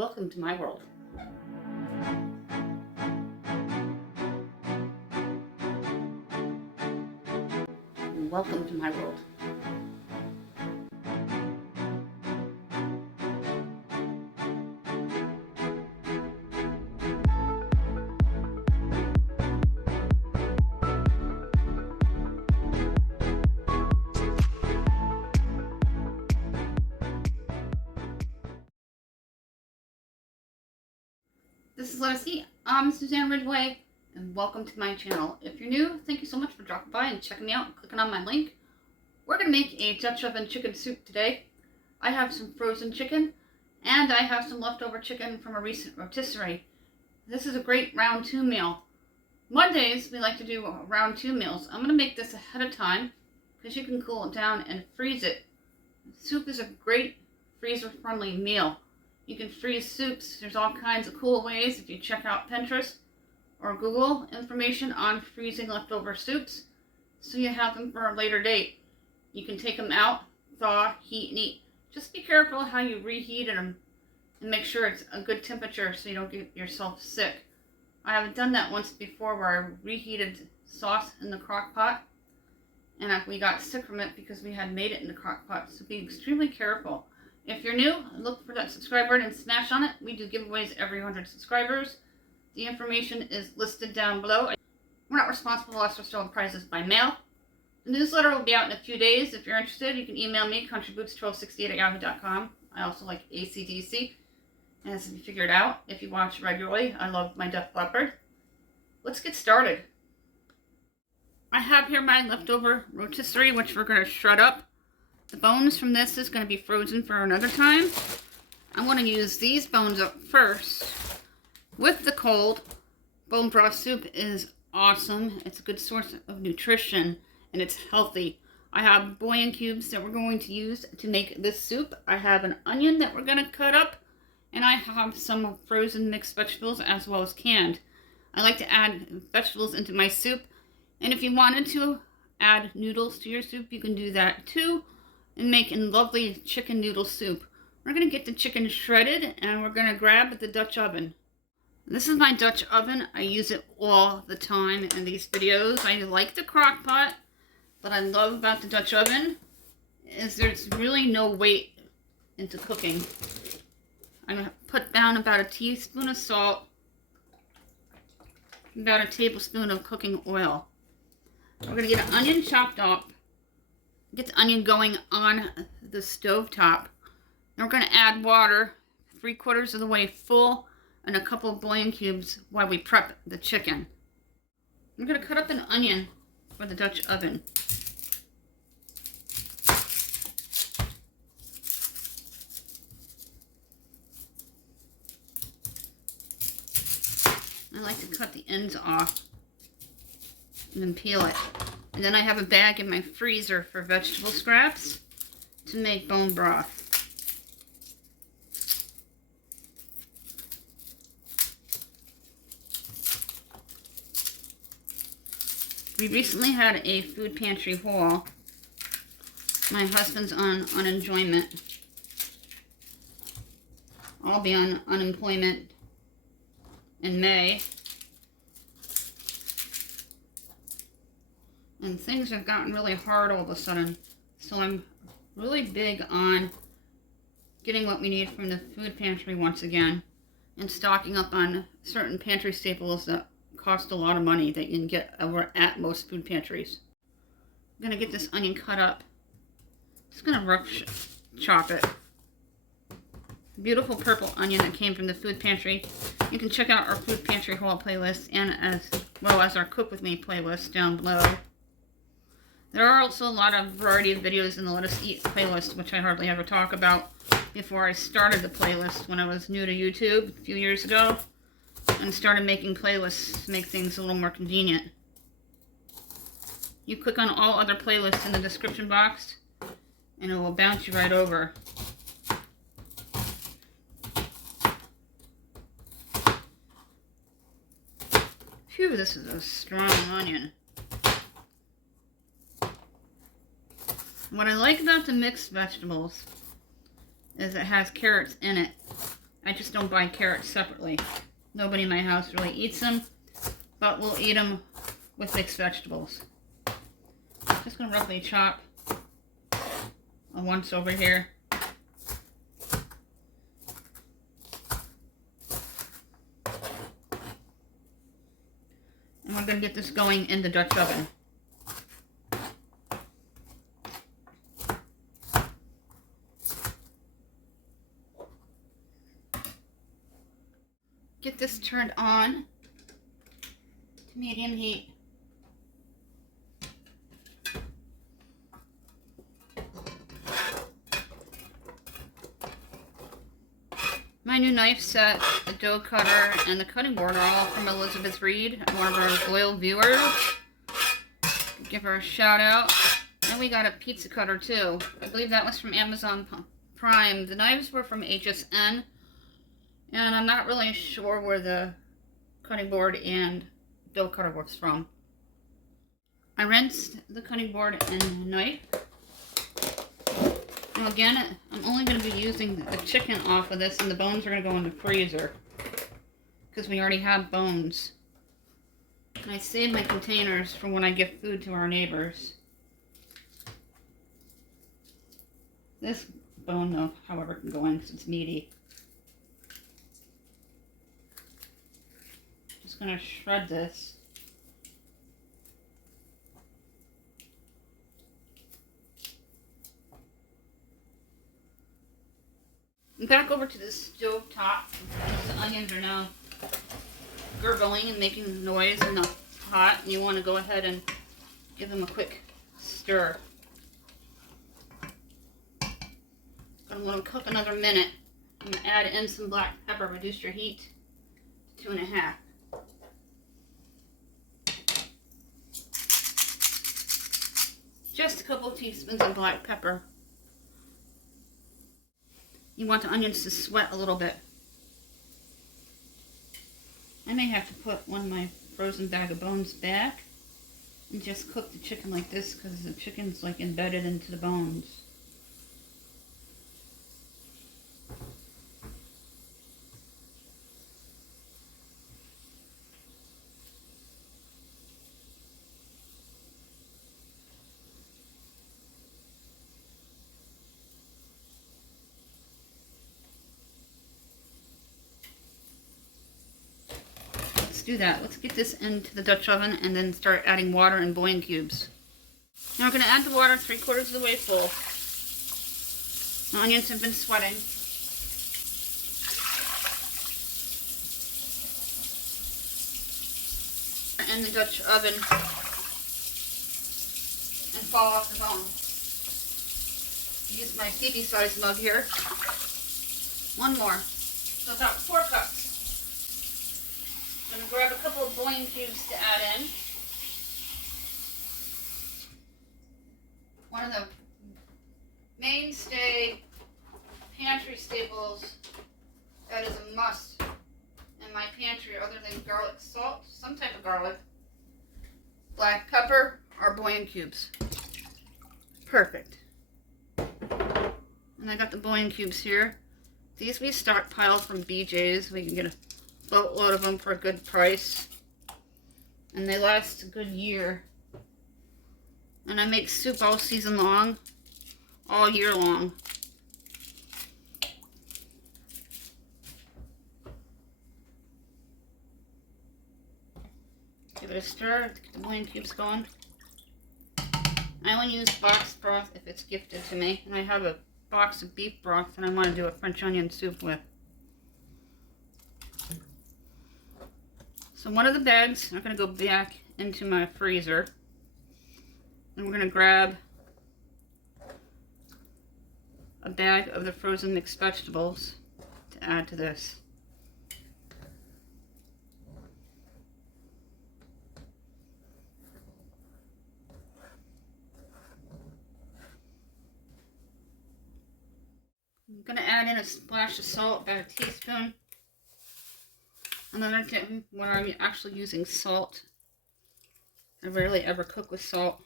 Welcome to my world. Welcome to my world. This is Let's Eat. I'm Suzanne Ridgway, and welcome to my channel. If you're new, thank you so much for dropping by and checking me out and clicking on my link. We're going to make a Dutch oven chicken soup today. I have some frozen chicken, and I have some leftover chicken from a recent rotisserie. This is a great round 2 meal. Mondays, we like to do round 2 meals. I'm going to make this ahead of time, because you can cool it down and freeze it. Soup is a great freezer-friendly meal. You can freeze soups. There's all kinds of cool ways if you check out Pinterest or Google information on freezing leftover soups, so you have them for a later date. You can take them out, thaw, heat, and eat. Just be careful how you reheat them and make sure it's a good temperature so you don't get yourself sick. I have done that once before where I reheated sauce in the crock pot, and we got sick from it because we had made it in the crock pot, so be extremely careful. If you're new, look for that subscribe button and smash on it. We do giveaways every 100 subscribers. The information is listed down below. We're not responsible unless we're selling prizes by mail. The newsletter will be out in a few days. If you're interested, you can email me, countryboots1268@yahoo.com. I also like AC/DC. As you figured out, if you watch regularly, I love my Def Leppard. Let's get started. I have here my leftover rotisserie, which we're going to shred up. The bones from this is going to be frozen for another time. I'm going to use these bones up first. With the cold, bone broth soup is awesome. It's a good source of nutrition, and it's healthy. I have bouillon cubes that we're going to use to make this soup. I have an onion that we're going to cut up, and I have some frozen mixed vegetables as well as canned. I like to add vegetables into my soup, and if you wanted to add noodles to your soup, you can do that too. And make a lovely chicken noodle soup. We're going to get the chicken shredded, and we're going to grab the Dutch oven. This is my Dutch oven. I use it all the time in these videos. I like the crock pot, but I love about the Dutch oven is there's really no weight into cooking. I'm going to put down about a teaspoon of salt, about a tablespoon of cooking oil. We're going to get an onion chopped up. Get the onion going on the stove top. And we're going to add water 3/4 of the way full and a couple of bouillon cubes while we prep the chicken. I'm going to cut up an onion for the Dutch oven. I like to cut the ends off and then peel it. And then I have a bag in my freezer for vegetable scraps to make bone broth. We recently had a food pantry haul. My husband's on unemployment. I'll be on unemployment in May. And things have gotten really hard all of a sudden. So I'm really big on getting what we need from the food pantry once again. And stocking up on certain pantry staples that cost a lot of money that you can get over at most food pantries. I'm going to get this onion cut up. Just going to rough chop it. Beautiful purple onion that came from the food pantry. You can check out our food pantry haul playlist and as well as our Cook With Me playlist down below. There are also a lot of variety of videos in the Let Us Eat playlist, which I hardly ever talk about before I started the playlist when I was new to YouTube a few years ago and started making playlists to make things a little more convenient. You click on all other playlists in the description box and it will bounce you right over. Phew, this is a strong onion. What I like about the mixed vegetables is it has carrots in it. I I just don't buy carrots separately. Nobody in my house really eats them, but we'll eat them with mixed vegetables. Just gonna roughly chop once over here. And we're gonna get this going in the Dutch oven. Get this turned on to medium heat. My new knife set, the dough cutter, and the cutting board are all from Elizabeth Reed, one of our loyal viewers. Give her a shout out. And we got a pizza cutter too. I believe that was from Amazon Prime. The knives were from HSN. And I'm not really sure where the cutting board and dough cutter was from. I rinsed the cutting board and the knife. Now again, I'm only going to be using the chicken off of this, and the bones are going to go in the freezer. Because we already have bones. And I save my containers for when I give food to our neighbors. This bone, though, however, can go in because it's meaty. Just going to shred this. Back over to the stove top. The onions are now gurgling and making noise in the pot. You want to go ahead and give them a quick stir. I'm going to cook another minute. I'm going to add in some black pepper. Reduce your heat to 2.5. Just a couple of teaspoons of black pepper. You want the onions to sweat a little bit. I may have to put one of my frozen bag of bones back and just cook the chicken like this because the chicken's like embedded into the bones. Do that. Let's get this into the Dutch oven and then start adding water and Bouillon cubes. Now we're going to add the water 3/4 of the way full. The onions have been sweating. In the Dutch oven and fall off the bone. Use my baby size mug here. One more. So about 4 cups. I'm going to grab a couple of Bouillon cubes to add in. One of the mainstay pantry staples that is a must in my pantry other than garlic salt, some type of garlic, black pepper, or Bouillon cubes. Perfect. And I got the Bouillon cubes here. These we stockpiled from BJ's. We can get a boatload of them for a good price, and they last a good year. And I make soup all season long, all year long. Give it a stir to get the Bouillon cubes going. I only use boxed broth if it's gifted to me, and I have a box of beef broth that I want to do a French onion soup with. So one of the bags are going to go back into my freezer. And we're going to grab a bag of the frozen mixed vegetables to add to this. I'm going to add in a splash of salt, about a teaspoon. Another tip when I'm actually using salt. I rarely ever cook with salt.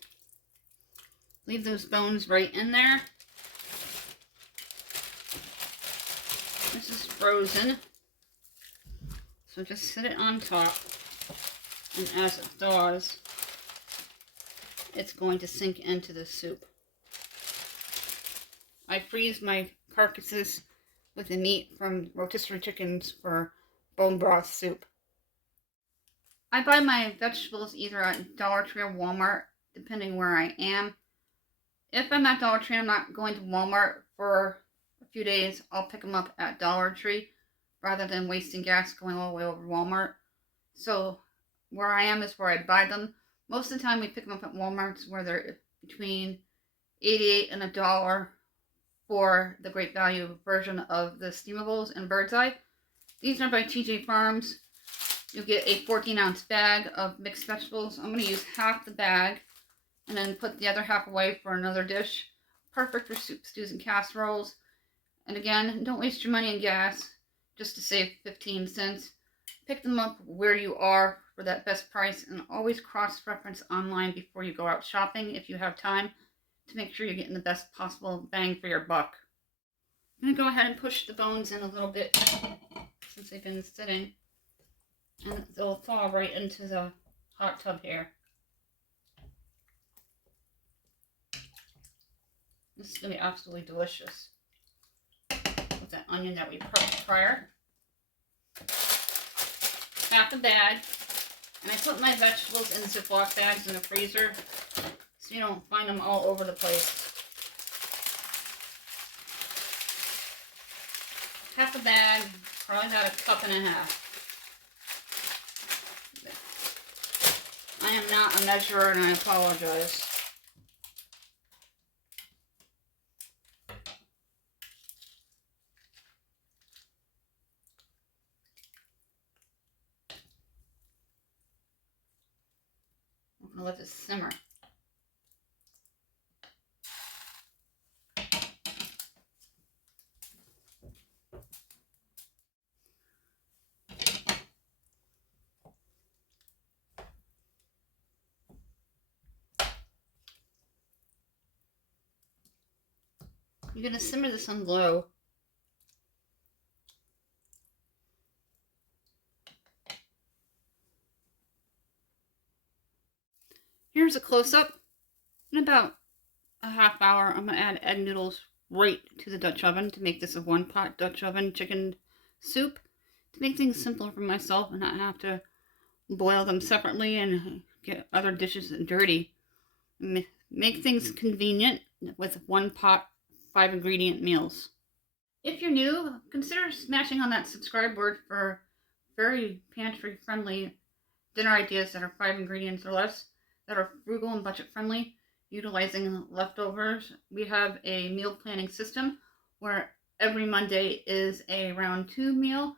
Leave those bones right in there. This is frozen, so just set it on top, and as it thaws, it's going to sink into the soup. I freeze my carcasses with the meat from rotisserie chickens for bone broth soup. I buy my vegetables either at Dollar Tree or Walmart, depending where I am. If I'm at Dollar Tree, I'm not going to Walmart for a few days. I'll pick them up at Dollar Tree rather than wasting gas going all the way over Walmart. So where I am is where I buy them. Most of the time we pick them up at Walmart's where they're between $88 and $1 for the great value version of the steamables and Bird's Eye. These are by TJ Farms. You'll get a 14-ounce bag of mixed vegetables. I'm going to use half the bag and then put the other half away for another dish. Perfect for soup, stews, and casseroles. And again, don't waste your money on gas just to save 15 cents. Pick them up where you are for that best price, and always cross-reference online before you go out shopping if you have time to make sure you're getting the best possible bang for your buck. I'm going to go ahead and push the bones in a little bit since they've been sitting, and they'll fall right into the hot tub here. This is going to be absolutely delicious with that onion that we prepped prior. Half a bag, and I put my vegetables in Ziploc bags in the freezer so you don't find them all over the place. Half a bag, probably about a cup and a half. I am not a measurer, and I apologize. I'm going to let this simmer. You're going to simmer this on low. Here's a close-up. In about a half hour, I'm going to add egg noodles right to the Dutch oven to make this a one-pot Dutch oven chicken soup. To make things simpler for myself and not have to boil them separately and get other dishes dirty. Make things convenient with one pot, 5 ingredient meals. If you're new, consider smashing on that subscribe word for very pantry friendly dinner ideas that are 5 ingredients or less, that are frugal and budget friendly, utilizing leftovers. We have a meal planning system where every Monday is a round 2 meal,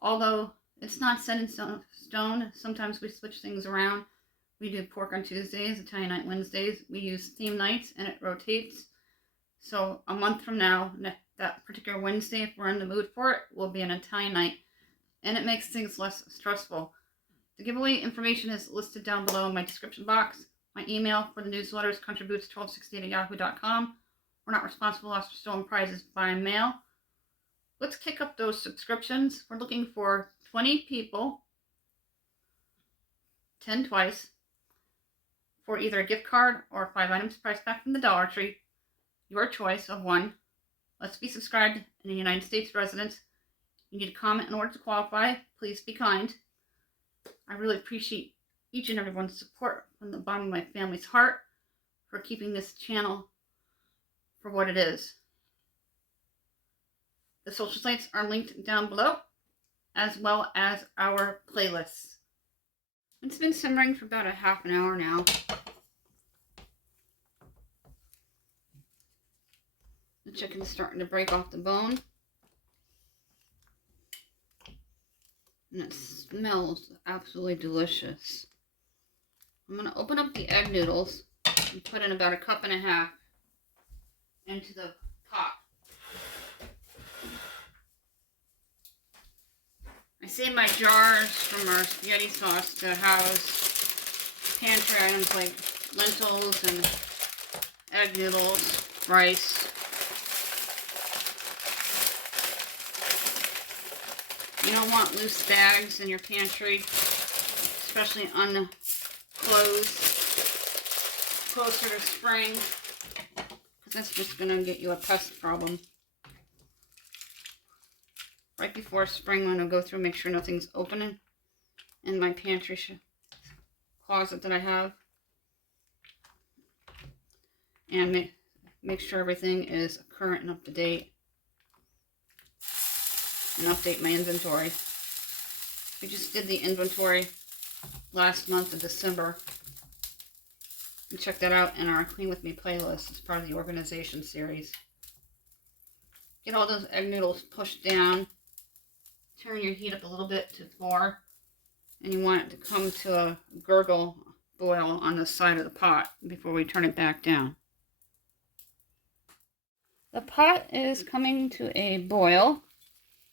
although it's not set in stone. Sometimes we switch things around. We do pork on Tuesdays, Italian night Wednesdays. We use theme nights, and it rotates. So a month from now, that particular Wednesday, if we're in the mood for it, will be an Italian night, and it makes things less stressful. The giveaway information is listed down below in my description box. My email for the newsletter is countryboots1268@yahoo.com. We're not responsible for stolen prizes by mail. Let's kick up those subscriptions. We're looking for 20 people, 10 twice, for either a gift card or 5 items price pack from the Dollar Tree. Your choice of one. Let's be subscribed and a United States resident. You need to comment in order to qualify. Please be kind. I really appreciate each and everyone's support from the bottom of my family's heart for keeping this channel for what it is. The social sites are linked down below, as well as our playlists. It's been simmering for about a half an hour now. The chicken's starting to break off the bone. And it smells absolutely delicious. I'm going to open up the egg noodles and put in about a cup and a half into the pot. I save my jars from our spaghetti sauce to house pantry items like lentils and egg noodles, rice. You don't want loose bags in your pantry, especially unclosed, closer to spring, because that's just going to get you a pest problem. Right before spring, I'm going to go through and make sure nothing's opening in my pantry closet that I have. And make sure everything is current and up to date. And update my inventory. We just did the inventory last month of December. You check that out in our Clean With Me playlist as part of the organization series. Get all those egg noodles pushed down. Turn your heat up a little bit to 4. And you want it to come to a gurgle boil on the side of the pot before we turn it back down. The pot is coming to a boil.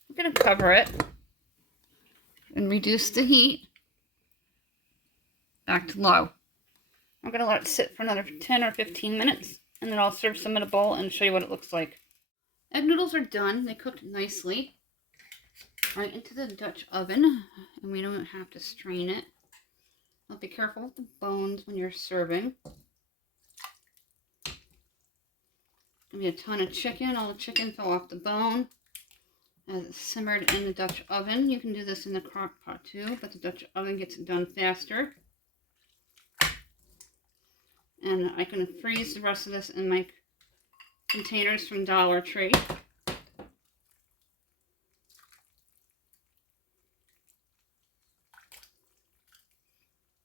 We're going to cover it and reduce the heat back to low. I'm going to let it sit for another 10 or 15 minutes, and then I'll serve some in a bowl and show you what it looks like. Egg noodles are done. They cooked nicely. Right into the Dutch oven, and we don't have to strain it. I'll be careful with the bones when you're serving. Give me a ton of chicken. All the chicken fell off the bone as it simmered in the Dutch oven. You can do this in the crock pot too, but the Dutch oven gets it done faster. And I can freeze the rest of this in my containers from Dollar Tree.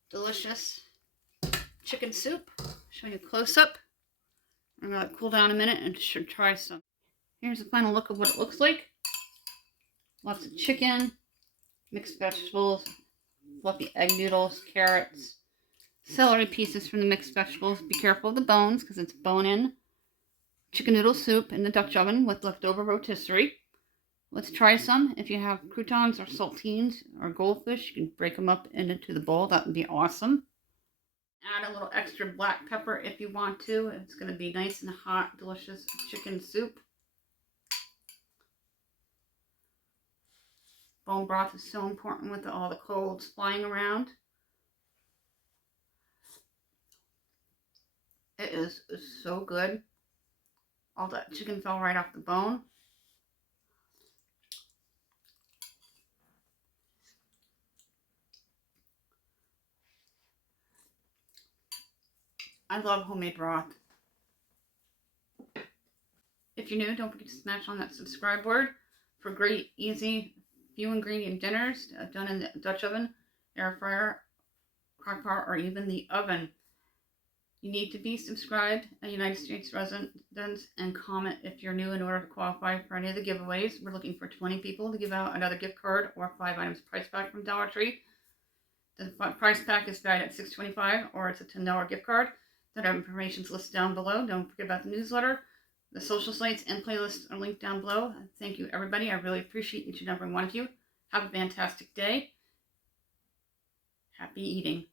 Delicious chicken soup. Show you a close-up. I'm going to let it cool down a minute and should try some. Here's a final look of what it looks like. Lots of chicken, mixed vegetables, fluffy egg noodles, carrots, celery pieces from the mixed vegetables. Be careful of the bones because it's bone-in. Chicken noodle soup in the Dutch oven with leftover rotisserie. Let's try some. If you have croutons or saltines or goldfish, you can break them up into the bowl. That would be awesome. Add a little extra black pepper if you want to. It's going to be nice and hot, delicious chicken soup. Bone broth is so important with all the colds flying around. It is so good. All that chicken fell right off the bone. I love homemade broth. If you're new, don't forget to smash on that subscribe word for great, easy, few ingredient dinners done in the Dutch oven, air fryer, crock pot, or even the oven. You need to be subscribed, a United States resident, and comment if you're new in order to qualify for any of the giveaways. We're looking for 20 people to give out another gift card or 5 items price pack from Dollar Tree. The price pack is valued at $6.25, or it's a $10 gift card. That information is listed down below. Don't forget about the newsletter. The social sites and playlists are linked down below. Thank you, everybody. I really appreciate each and every one of you. Have a fantastic day. Happy eating.